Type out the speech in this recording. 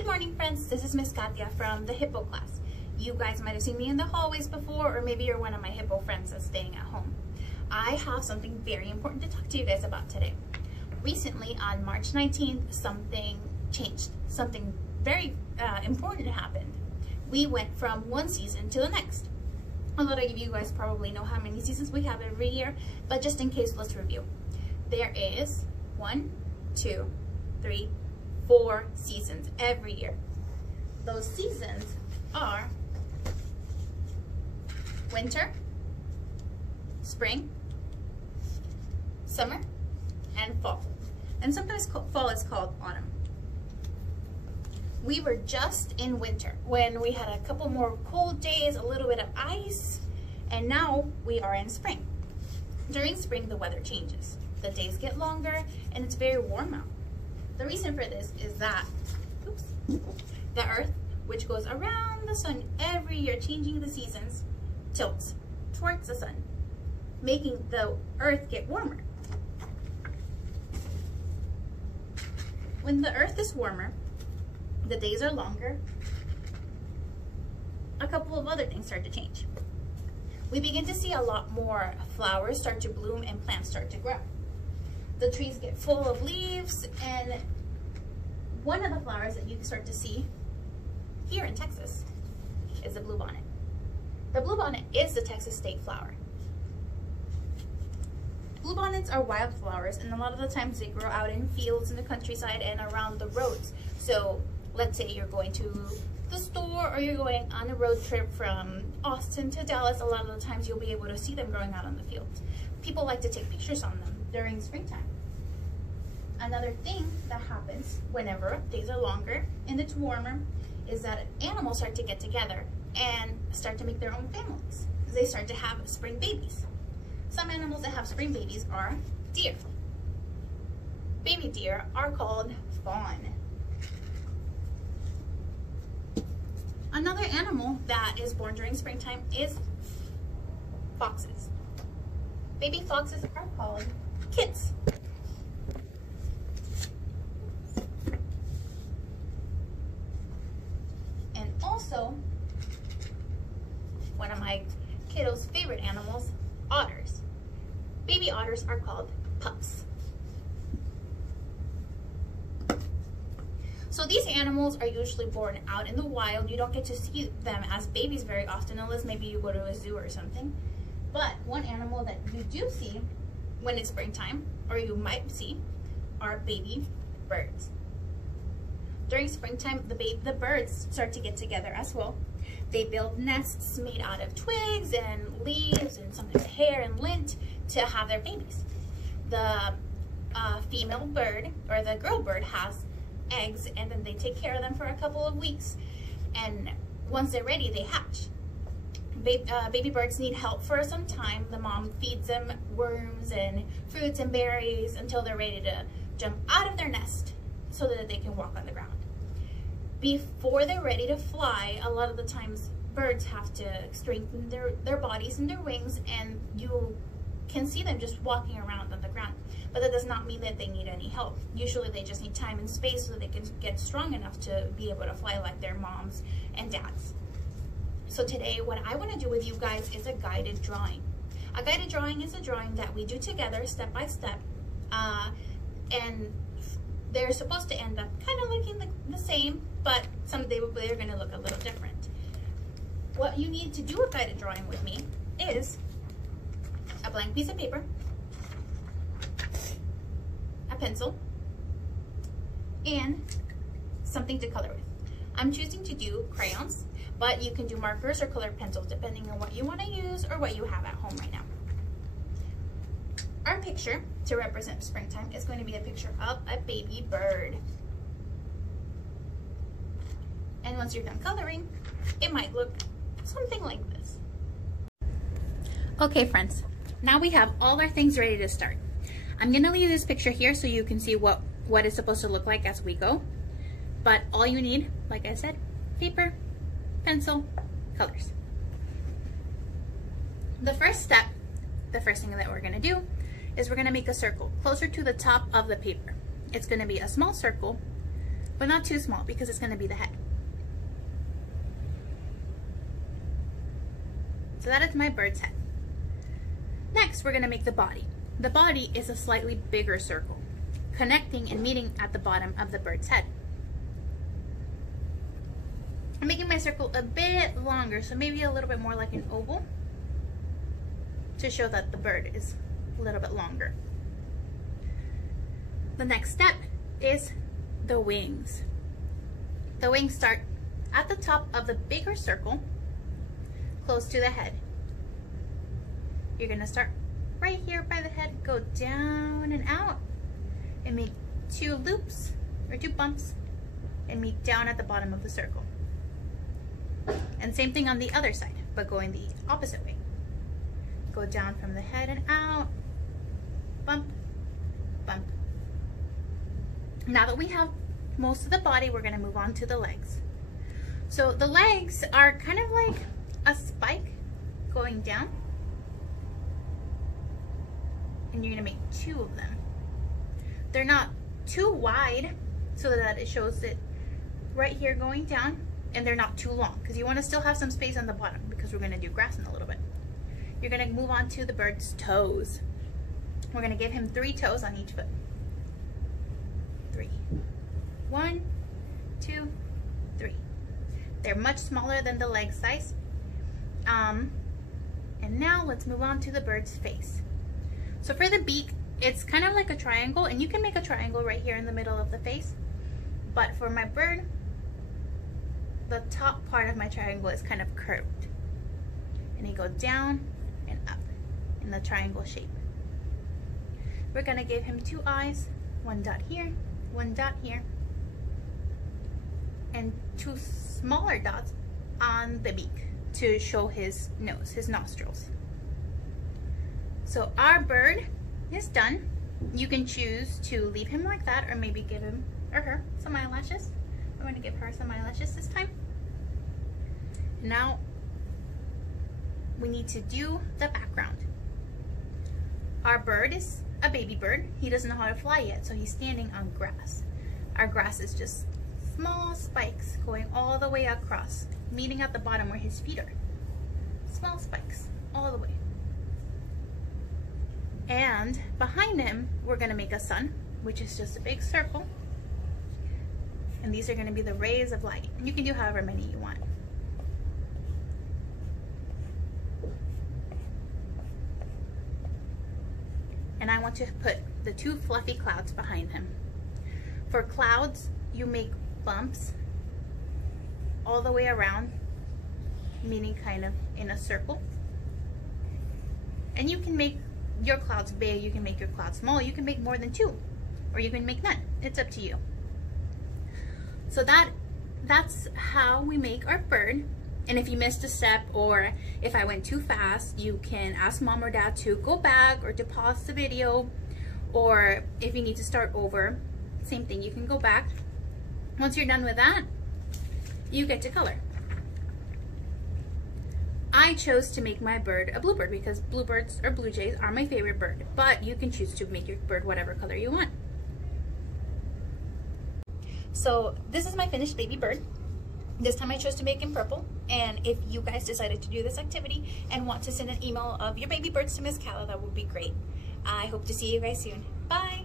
Good morning, friends. This is Miss Kattia from the Hippo class. You guys might have seen me in the hallways before, or maybe you're one of my Hippo friends that's staying at home. I have something very important to talk to you guys about today. Recently, on March 19th, something changed. Something very important happened. We went from one season to the next. A lot of you guys probably know how many seasons we have every year, but just in case, let's review. There is 1, 2, 3, 4 seasons every year. Those seasons are winter, spring, summer, and fall. And sometimes fall is called autumn. We were just in winter when we had a couple more cold days, a little bit of ice, and now we are in spring. During spring, the weather changes. The days get longer and it's very warm out. The reason for this is that the Earth, which goes around the sun every year, changing the seasons, tilts towards the sun, making the Earth get warmer. When the Earth is warmer, the days are longer. A couple of other things start to change. We begin to see a lot more flowers start to bloom and plants start to grow. The trees get full of leaves, and one of the flowers that you can start to see here in Texas is the bluebonnet. The bluebonnet is the Texas state flower. Bluebonnets are wildflowers, and a lot of the times they grow out in fields in the countryside and around the roads. So let's say you're going to the store or you're going on a road trip from Austin to Dallas, a lot of the times you'll be able to see them growing out on the fields. People like to take pictures on them during springtime. Another thing that happens whenever days are longer and it's warmer is that animals start to get together and start to make their own families. They start to have spring babies. Some animals that have spring babies are deer. Baby deer are called fawn. Another animal that is born during springtime is foxes. Baby foxes are called kits. And also, one of my kiddos' favorite animals, otters. Baby otters are called pups. So these animals are usually born out in the wild. You don't get to see them as babies very often unless maybe you go to a zoo or something. But one animal that you do see when it's springtime, or you might see, are baby birds. During springtime, the birds start to get together as well. They build nests made out of twigs and leaves and sometimes hair and lint to have their babies. The female bird, or the girl bird, has eggs, and then they take care of them for a couple of weeks, and once they're ready, they hatch. Baby birds need help for some time. The mom feeds them worms and fruits and berries until they're ready to jump out of their nest so that they can walk on the ground. Before they're ready to fly, a lot of the times birds have to strengthen their bodies and their wings, and you can see them just walking around on the ground. But that does not mean that they need any help. Usually they just need time and space so they can get strong enough to be able to fly like their moms and dads. So today, what I want to do with you guys is a guided drawing. A guided drawing is a drawing that we do together step by step, and they're supposed to end up kind of looking the same, but someday they're going to look a little different. What you need to do a guided drawing with me is a blank piece of paper, a pencil, and something to color with. I'm choosing to do crayons, but you can do markers or colored pencils depending on what you want to use or what you have at home right now. Our picture to represent springtime is going to be a picture of a baby bird. And once you're done coloring, it might look something like this. Okay, friends, now we have all our things ready to start. I'm gonna leave this picture here so you can see what it's supposed to look like as we go. But all you need, like I said, paper, pencil, colors. The first thing that we're gonna do is we're gonna make a circle closer to the top of the paper. It's gonna be a small circle but not too small because it's going to be the head. So that is my bird's head. Next, we're going to make the body. The body is a slightly bigger circle, connecting and meeting at the bottom of the bird's head. I'm making my circle a bit longer, so maybe a little bit more like an oval, to show that the bird is a little bit longer. The next step is the wings. The wings start at the top of the bigger circle, close to the head. You're gonna start right here by the head, go down and out, and make 2 loops or 2 bumps, and meet down at the bottom of the circle. And same thing on the other side, but going the opposite way. Go down from the head and out, bump, bump. Now that we have most of the body, we're gonna move on to the legs. So the legs are kind of like a spike going down, and you're gonna make 2 of them. They're not too wide so that it shows it right here going down, and they're not too long because you want to still have some space on the bottom because we're going to do grass in a little bit. You're going to move on to the bird's toes. We're going to give him 3 toes on each foot. 3. 1, 2, 3. They're much smaller than the leg size. And now let's move on to the bird's face. So for the beak, it's kind of like a triangle, and you can make a triangle right here in the middle of the face. But for my bird, the top part of my triangle is kind of curved, and you go down and up in the triangle shape. We're gonna give him 2 eyes, 1 dot here, 1 dot here, and 2 smaller dots on the beak to show his nose, his nostrils. So our bird is done. You can choose to leave him like that, or maybe give him or her some eyelashes. I'm going to give her some eyelashes this time. Now we need to do the background. Our bird is a baby bird. He doesn't know how to fly yet, so he's standing on grass. Our grass is just small spikes going all the way across, meeting at the bottom where his feet are. Small spikes all the way. And behind him, we're going to make a sun, which is just a big circle. And these are going to be the rays of light. And you can do however many you want. And I want to put the 2 fluffy clouds behind him. For clouds, you make bumps all the way around, meaning kind of in a circle. And you can make your clouds big, you can make your clouds small, you can make more than 2, or you can make none. It's up to you. So that's how we make our bird. And if you missed a step, or if I went too fast, you can ask mom or dad to go back or to pause the video, or if you need to start over, same thing, you can go back. Once you're done with that, you get to color. I chose to make my bird a bluebird because bluebirds or blue jays are my favorite bird, but you can choose to make your bird whatever color you want. So this is my finished baby bird. This time I chose to make him purple, and if you guys decided to do this activity and want to send an email of your baby birds to Miss Kattia, that would be great. I hope to see you guys soon. Bye!